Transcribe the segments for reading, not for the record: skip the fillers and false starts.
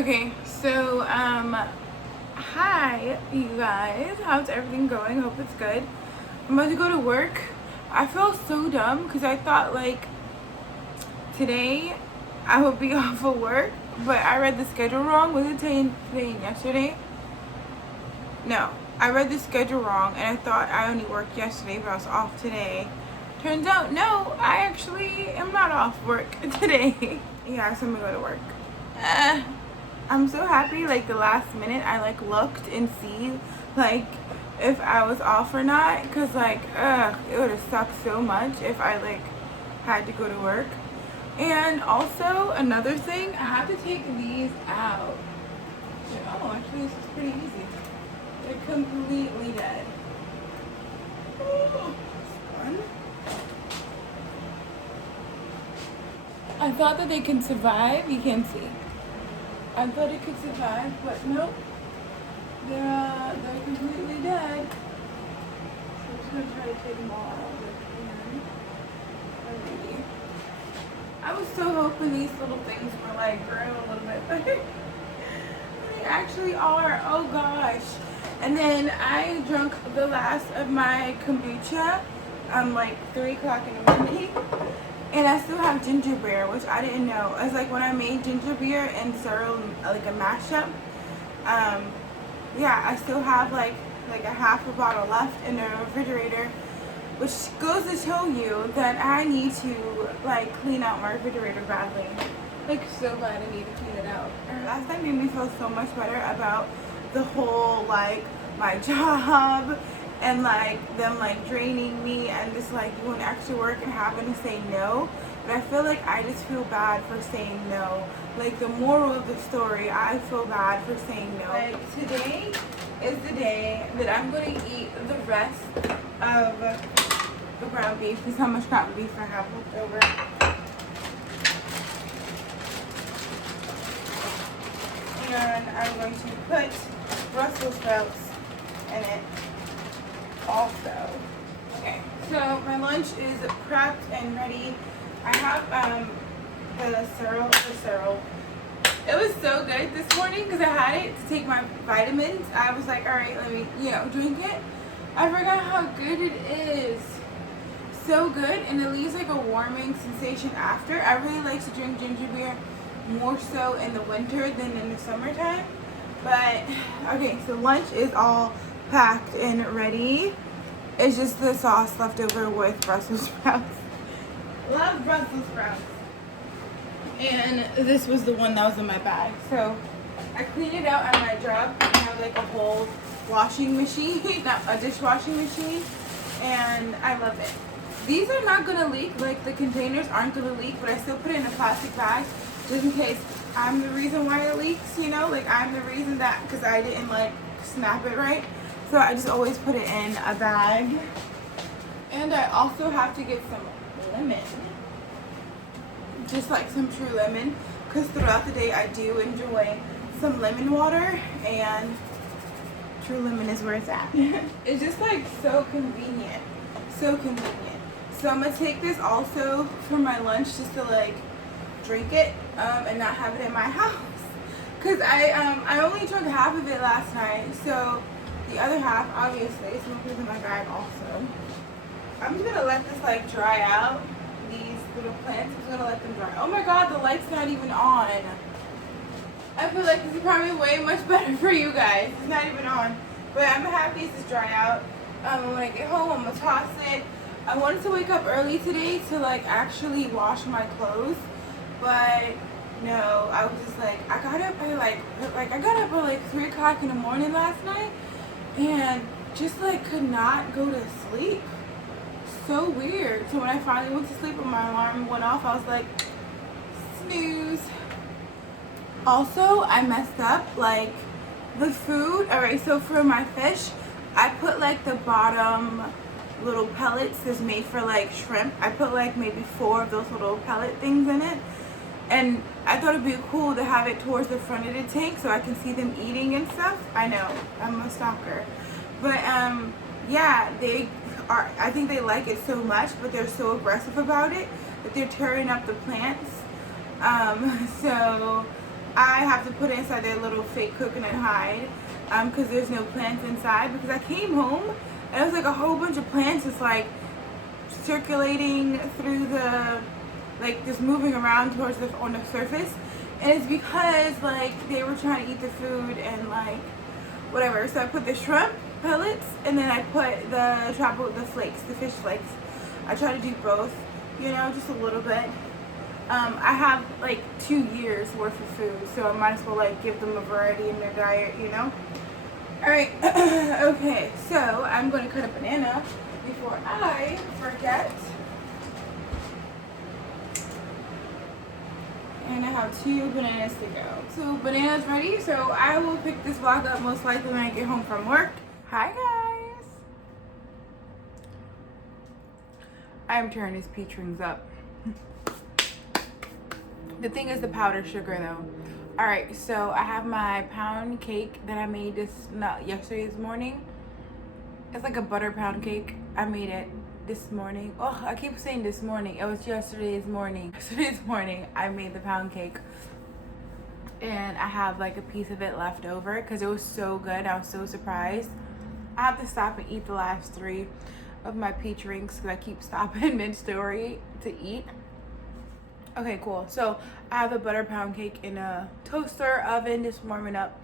Okay, so hi you guys, how's everything going? Hope it's good. I'm about to go to work. I feel so dumb because I thought like today I would be off of work, but I read the schedule wrong. Was it today and yesterday? No, I read the schedule wrong and I thought I only worked yesterday, but I was off today. Turns out no, I actually am not off work today. Yeah, so I'm gonna go to work. I'm so happy, like the last minute I like looked and see like if I was off or not, because like it would have sucked so much if I like had to go to work. And also another thing, I have to take these out. Oh, actually this is pretty easy. They're completely dead. Oh, this one. I thought that they can survive. You can see. I thought it could survive, but nope. They're completely dead. So I'm just gonna try to take them all out if I can. Alrighty. I was so hoping these little things were like growing a little bit better. They actually are. Oh gosh. And then I drank the last of my kombucha like 3 o'clock in the morning. And I still have ginger beer, which I didn't know. It's like when I made ginger beer and sorrel, like a mashup. Yeah, I still have like a half a bottle left in the refrigerator, which goes to show you that I need to like clean out my refrigerator badly. Like so bad, I need to clean it out. Last time made me feel so much better about the whole like my job and like them like draining me and just like doing extra work and having to say no. But I feel like I just feel bad for saying no. Like the moral of the story, I feel bad for saying no. Like today is the day that I'm going to eat the rest of the ground beef. This is how much ground beef I have left over. And I'm going to put Brussels sprouts in it also. Okay, so my lunch is prepped and ready. I have the sorrel. It was so good this morning because I had it to take my vitamins. I was like, all right, let me, drink it. I forgot how good it is. So good, and it leaves like a warming sensation after. I really like to drink ginger beer more so in the winter than in the summertime. But okay, so lunch is all packed and ready. It's just the sauce left over with Brussels sprouts. Love Brussels sprouts. And this was the one that was in my bag. So I cleaned it out at my job. I have like a whole washing machine, not a dishwashing machine, and I love it. These are not gonna leak, like the containers aren't gonna leak, but I still put it in a plastic bag just in case I'm the reason why it leaks, like I'm the reason that, because I didn't like snap it right. So I just always put it in a bag. And I also have to get some lemon. Just like some true lemon, because throughout the day I do enjoy some lemon water, and true lemon is where it's at. It's just like so convenient. So convenient. So I'm gonna take this also for my lunch just to like drink it and not have it in my house. Cause I only drank half of it last night, so the other half obviously is gonna put in my bag also. I'm just gonna let this like dry out. These little plants, I'm just gonna let them dry. Oh my god, the light's not even on. I feel like this is probably way much better for you guys. It's not even on. But I'm happy it's dry out. When I get home, I'm gonna toss it. I wanted to wake up early today to like actually wash my clothes, but no, I was just like, I got up at 3 o'clock in the morning last night and just like could not go to sleep. So weird. So when I finally went to sleep and my alarm went off, I was like, snooze. Also, I messed up like the food. Alright, so for my fish, I put like the bottom little pellets that's made for like shrimp. I put like maybe 4 of those little pellet things in it. And I thought it'd be cool to have it towards the front of the tank so I can see them eating and stuff. I know, I'm a stalker. But yeah, I think they like it so much, but they're so aggressive about it that they're tearing up the plants. So I have to put it inside their little fake coconut hide because there's no plants inside. Because I came home and it was like a whole bunch of plants just like circulating through the, like just moving around towards the on the surface. And it's because like they were trying to eat the food and like whatever. So I put the shrimp pellets and then I put the flakes, the fish flakes. I try to do both, you know, just a little bit. I have like 2 years worth of food, so I might as well like give them a variety in their diet, you know. All right. Okay, so I'm going to cut a banana before I forget. And I have 2 bananas to go. So banana's ready, so I will pick this vlog up most likely when I get home from work. Hi guys. I'm tearing these peach rings up. The thing is the powdered sugar though. All right, so I have my pound cake that I made yesterday's morning. It's like a butter pound cake. I made it this morning. Oh, I keep saying this morning. It was yesterday's morning. Yesterday's morning, I made the pound cake. And I have like a piece of it left over because it was so good. I was so surprised. I have to stop and eat the last 3 of my peach rings because I keep stopping mid-story to eat. Okay, cool. So I have a butter pound cake in a toaster oven just warming up.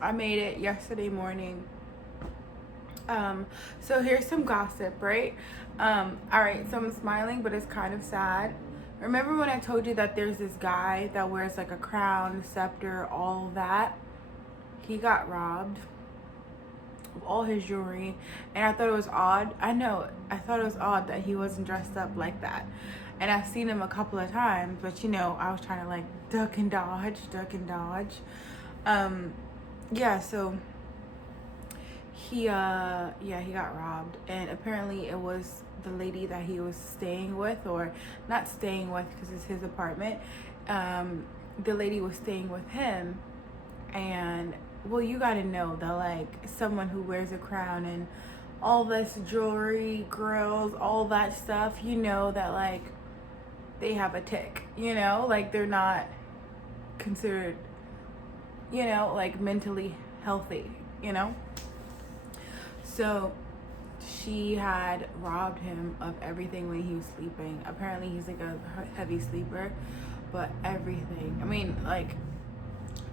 I made it yesterday morning. So here's some gossip, right? All right, so I'm smiling, but it's kind of sad. Remember when I told you that there's this guy that wears like a crown, scepter, all of that? He got robbed of all his jewelry, and I thought it was odd. I thought it was odd that he wasn't dressed up like that. And I've seen him a couple of times, but you know, I was trying to like duck and dodge. Yeah, so he got robbed, and apparently it was the lady that he was staying with, or not staying with because it's his apartment. The lady was staying with him, and well, you gotta know that like someone who wears a crown and all this jewelry, grills, all that stuff, you know that like they have a tick, you know, like they're not considered, you know, like mentally healthy, you know. So she had robbed him of everything when he was sleeping. Apparently he's like a heavy sleeper, but everything, I mean, like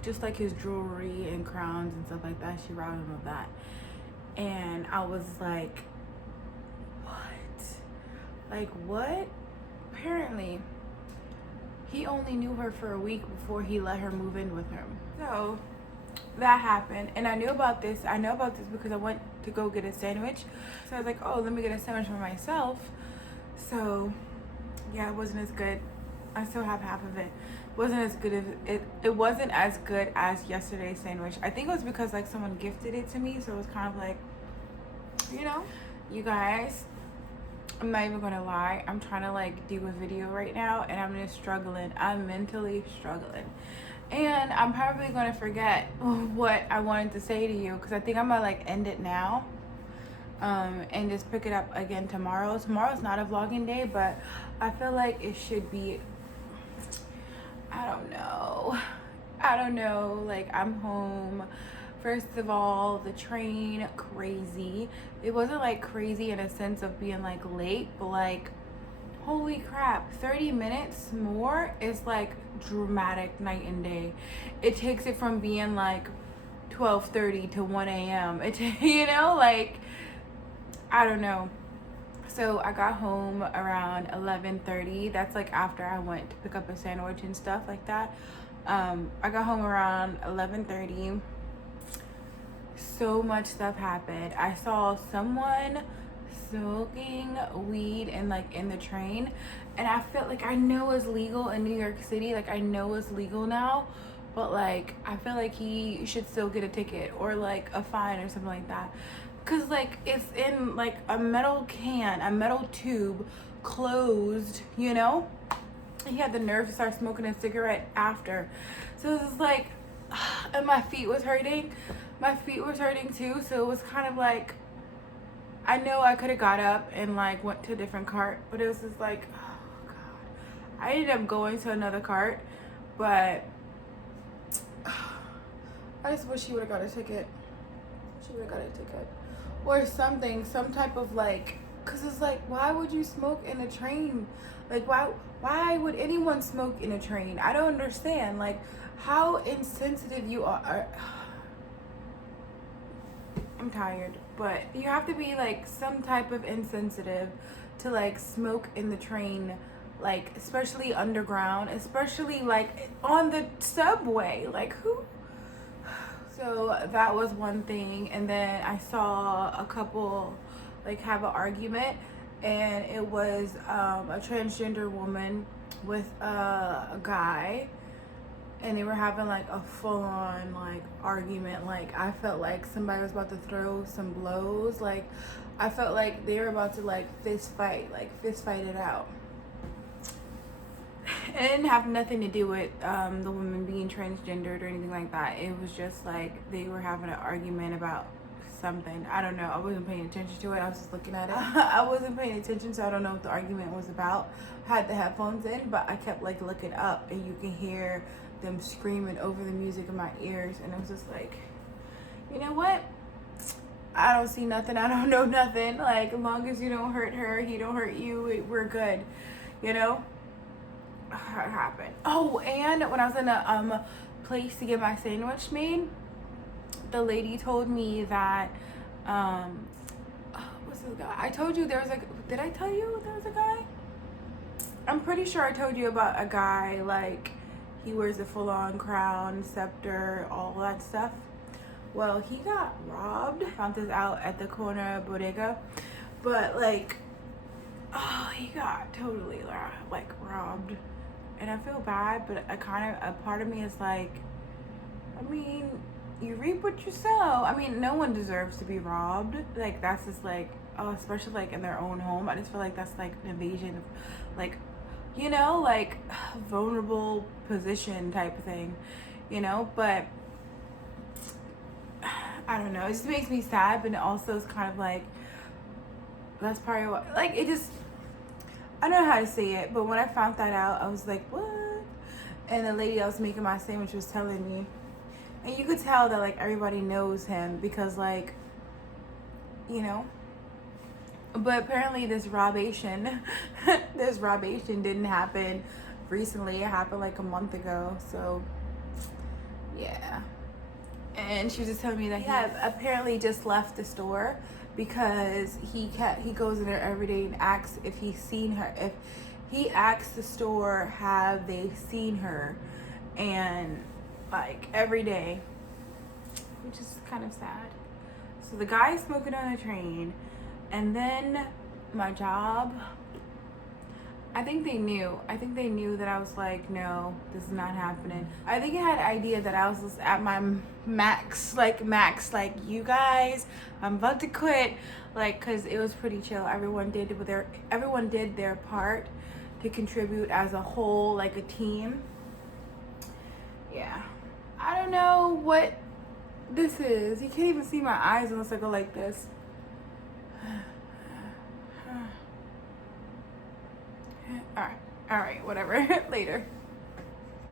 just like his jewelry and crowns and stuff like that, she robbed him of that. And I was like, what? Apparently he only knew her for a week before he let her move in with him. So that happened, and I know about this because I went to go get a sandwich. So I was like, oh, let me get a sandwich for myself. So yeah, it wasn't as good. I still have half of it. It wasn't as good as yesterday's sandwich. I think it was because like someone gifted it to me, so it was kind of like, you know. You guys, I'm not even gonna lie, I'm trying to like do a video right now and I'm just struggling. I'm mentally struggling, and I'm probably gonna forget what I wanted to say to you because I think I'm gonna like end it now and just pick it up again tomorrow. Tomorrow's not a vlogging day, but I feel like it should be. I don't know, like I'm home. First of all, the train, crazy. It wasn't like crazy in a sense of being like late, but like holy crap, 30 minutes more is like dramatic night and day. It takes it from being like 12:30 to 1 a.m. You know, like I don't know. So I got home around 11:30. That's like after I went to pick up a sandwich and stuff like that. I got home around 11:30. So much stuff happened. I saw someone smoking weed and like in the train, and I felt like I know it's legal in New York City. Like I know it's legal now, but like I feel like he should still get a ticket or like a fine or something like that. Cause like it's in like a metal can, a metal tube, closed, you know? He had the nerve to start smoking a cigarette after. So it was like, and my feet was hurting. My feet was hurting too. So it was kind of like, I know I could have got up and like went to a different cart, but it was just like, oh God. I ended up going to another cart, but I just wish he would have got a ticket. She would have got a ticket. Or something, some type of like, cause it's like, why would you smoke in a train? Like, why would anyone smoke in a train? I don't understand. Like, how insensitive you are. I'm tired, but you have to be like some type of insensitive to like smoke in the train, like especially underground, especially like on the subway. Like who? So that was one thing. And then I saw a couple like have an argument, and it was a transgender woman with a guy, and they were having like a full-on like argument. Like I felt like somebody was about to throw some blows. Like I felt like they were about to like fist fight it out. It didn't have nothing to do with the woman being transgendered or anything like that. It was just like they were having an argument about something. I don't know. I wasn't paying attention to it. I was just looking at it. I wasn't paying attention, so I don't know what the argument was about. I had the headphones in, but I kept like looking up, and you can hear them screaming over the music in my ears, and it was just like, you know what? I don't see nothing. I don't know nothing. Like, as long as you don't hurt her, he don't hurt you, we're good. You know? It happened. Oh, and when I was in a place to get my sandwich made, the lady told me that what's this guy? I told you there was a. Did I tell you there was a guy? I'm pretty sure I told you about a guy, like he wears a full-on crown, scepter, all that stuff. Well, he got robbed. I found this out at the corner bodega, but like, oh, he got totally like robbed. And I feel bad, but a part of me is like, I mean, you reap what you sow. I mean, no one deserves to be robbed. Like, that's just like, oh, especially like in their own home. I just feel like that's like an invasion of, like, you know, like vulnerable position type of thing, you know. But I don't know. It just makes me sad, but it also is kind of like, that's probably what, like, it just, I don't know how to say it, but when I found that out, I was like, what? And the lady that was making my sandwich was telling me. And you could tell that, like, everybody knows him because, like, you know. But apparently this robation didn't happen recently. It happened, like, a month ago. So, yeah. And she was just telling me that he had apparently just left the store because he goes in there every day and asks if he's seen her. If he asks the store, have they seen her? And like every day, which is kind of sad. So the guy is smoking on the train, and then my job, I think they knew that I was like, no, this is not happening. I think I had an idea that I was just at my max, like, you guys, I'm about to quit, like, cause it was pretty chill. Everyone did their part to contribute as a whole, like a team. Yeah, I don't know what this is. You can't even see my eyes unless I go like this. All right, whatever. Later.